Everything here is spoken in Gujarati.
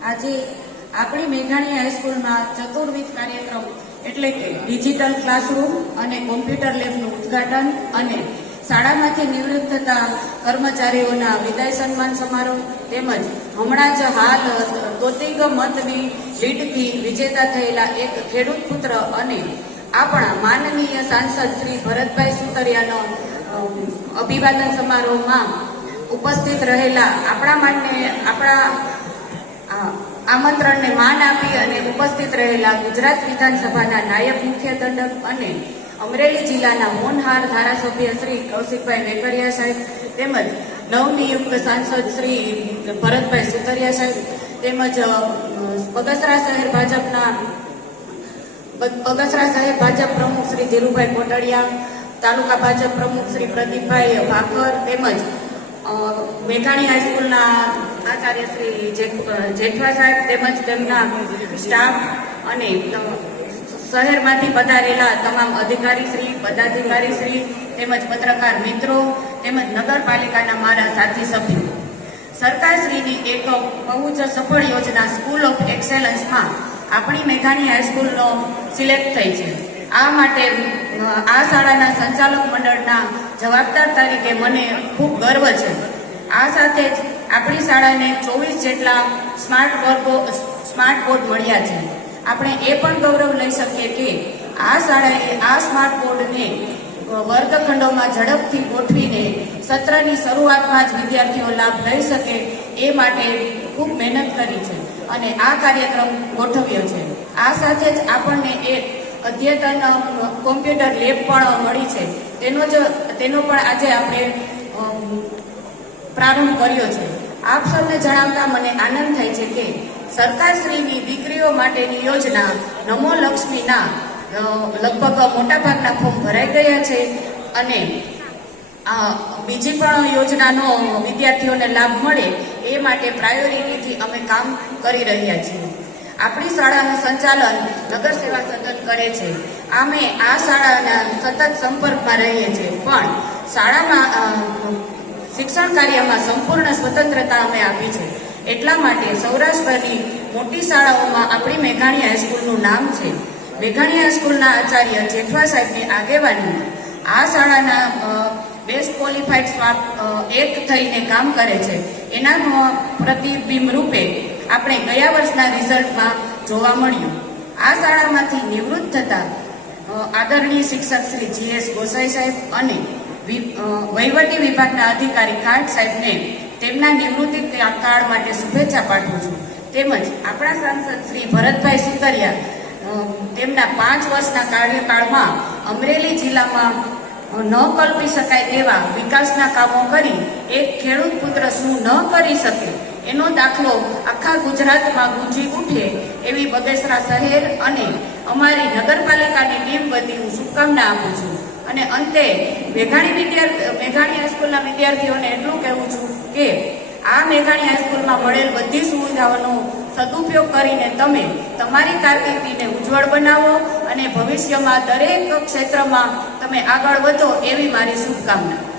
આજે આપણી મેઘાણી હાઈસ્કૂલમાં ચતુર્વિધ કાર્યક્રમ એટલે કે ડિજિટલ ક્લાસરૂમ અને કોમ્પ્યુટર લેબનું ઉદ્ઘાટન અને શાળામાંથી નિવૃત્ત થતા કર્મચારીઓના વિદાય સન્માન સમારોહ તેમજ હમણાં જ હાલ તોતિગ મતની લીડથી વિજેતા થયેલા એક ખેડૂત પુત્ર અને આપણા માનનીય સાંસદ શ્રી ભરતભાઈ સુતરિયાનો અભિવાદન સમારોહમાં ઉપસ્થિત રહેલા આપણા માટે આપણા આમંત્રણને માન આપી અને ઉપસ્થિત રહેલા ગુજરાત વિધાનસભાના નાયબ મુખ્ય દંડક અને અમરેલી જિલ્લાના મોનહાર ધારાસભ્ય શ્રી કૌશિકભાઈ વેકરિયા સાહેબ તેમજ નવનિયુક્ત સાંસદ શ્રી ભરતભાઈ સુતરિયા સાહેબ તેમજ બગસરા શહેર ભાજપના બગસરા શહેર ભાજપ પ્રમુખ શ્રી ધીરુભાઈ કોટડિયા, તાલુકા ભાજપ પ્રમુખ શ્રી પ્રદીપભાઈ ભાકર તેમજ મેઘાણી હાઈસ્કૂલના આચાર્ય શ્રી જેઠ- જેઠવા સાહેબ તેમજ તેમના સ્ટાફ અને શહેરમાંથી પધારેલા તમામ અધિકારી શ્રી, પદાધિકારી શ્રી તેમજ પત્રકાર મિત્રો તેમજ નગરપાલિકાના મારા સાથી સભ્યો. સરકારશ્રીની એક બહુ જ સફળ યોજના સ્કૂલ ઓફ એક્સેલન્સમાં આપણી મેઘાણી હાઈસ્કૂલનો સિલેક્ટ થઈ છે. આ માટે આ શાળાના સંચાલક મંડળના જવાબદાર તરીકે મને ખૂબ ગર્વ છે. આ સાથે જ આપણી શાળાને ચોવીસ જેટલા સ્માર્ટ વર્ગો, સ્માર્ટ બોર્ડ મળ્યા છે. આપણે એ પણ ગૌરવ લઈ શકીએ કે આ શાળાએ આ સ્માર્ટ બોર્ડને વર્ગખંડોમાં ઝડપથી ગોઠવીને સત્રની શરૂઆતમાં જ વિદ્યાર્થીઓ લાભ લઈ શકે એ માટે ખૂબ મહેનત કરી છે અને આ કાર્યક્રમ ગોઠવ્યો છે. આ સાથે જ આપણને એક અદ્યતન કોમ્પ્યુટર લેબ પણ મળી છે. તેનો જ, તેનો પણ આજે આપણે પ્રારંભ કર્યો છે. આપ સૌને જણાવતા મને આનંદ થાય છે કે સરકારશ્રીની દીકરીઓ માટેની યોજના નમો લક્ષ્મીના લગભગ મોટાભાગના ફોર્મ ભરાઈ ગયા છે અને બીજી પણ યોજનાનો વિદ્યાર્થીઓને લાભ મળે એ માટે પ્રાયોરિટીથી અમે કામ કરી રહ્યા છીએ. આપણી શાળાનું સંચાલન નગર સેવા સતત કરે છે. અમે આ શાળાના સતત સંપર્કમાં રહીએ છીએ પણ શાળામાં શિક્ષણ કાર્યમાં સંપૂર્ણ સ્વતંત્રતા અમે આપી છે. એટલા માટે સૌરાષ્ટ્રની મોટી શાળાઓમાં આપણી મેઘાણી હાઈસ્કૂલનું નામ છે. મેઘાણી હાઈસ્કૂલના આચાર્ય જેઠવા સાહેબની આગેવાનીમાં આ શાળાના બેસ્ટ ક્વોલિફાઈડ સ્વાપ એક થઈને કામ કરે છે. એના પ્રતિબિંબ રૂપે આપણે ગયા વર્ષના રિઝલ્ટમાં જોવા મળ્યું. આ શાળામાંથી નિવૃત્ત થતા આદરણીય શિક્ષક શ્રી જીએસ ગોસાઈ સાહેબ અને વહીવટી વિભાગના અધિકારી ખાટ સાહેબને તેમના નિવૃત્તિ કાળ માટે શુભેચ્છા પાઠવું છું. તેમજ આપણા સાંસદ શ્રી ભરતભાઈ સુતરિયા તેમના પાંચ વર્ષના કાર્યકાળમાં અમરેલી જિલ્લામાં ન કલ્પી શકાય તેવા વિકાસના કામો કરી એક ખેડૂત પુત્ર શું ન કરી શકે એનો દાખલો આખા ગુજરાતમાં ગુંજી ઉઠે એવી બગેસરા શહેર અને અમારી નગરપાલિકાની ટીમ વતી હું શુભકામના આપું છું. અને અંતે મેઘાણી વિદ્યાર્થી મેઘાણી હાઈસ્કૂલના વિદ્યાર્થીઓને એટલું કહેવું છું કે આ મેઘાણી હાઈસ્કૂલમાં મળેલ બધી સુવિધાઓનો સદુપયોગ કરીને તમે તમારી કારકિર્દીને ઉજ્જવળ બનાવો અને ભવિષ્યમાં દરેક ક્ષેત્રમાં તમે આગળ વધો એવી મારી શુભકામના.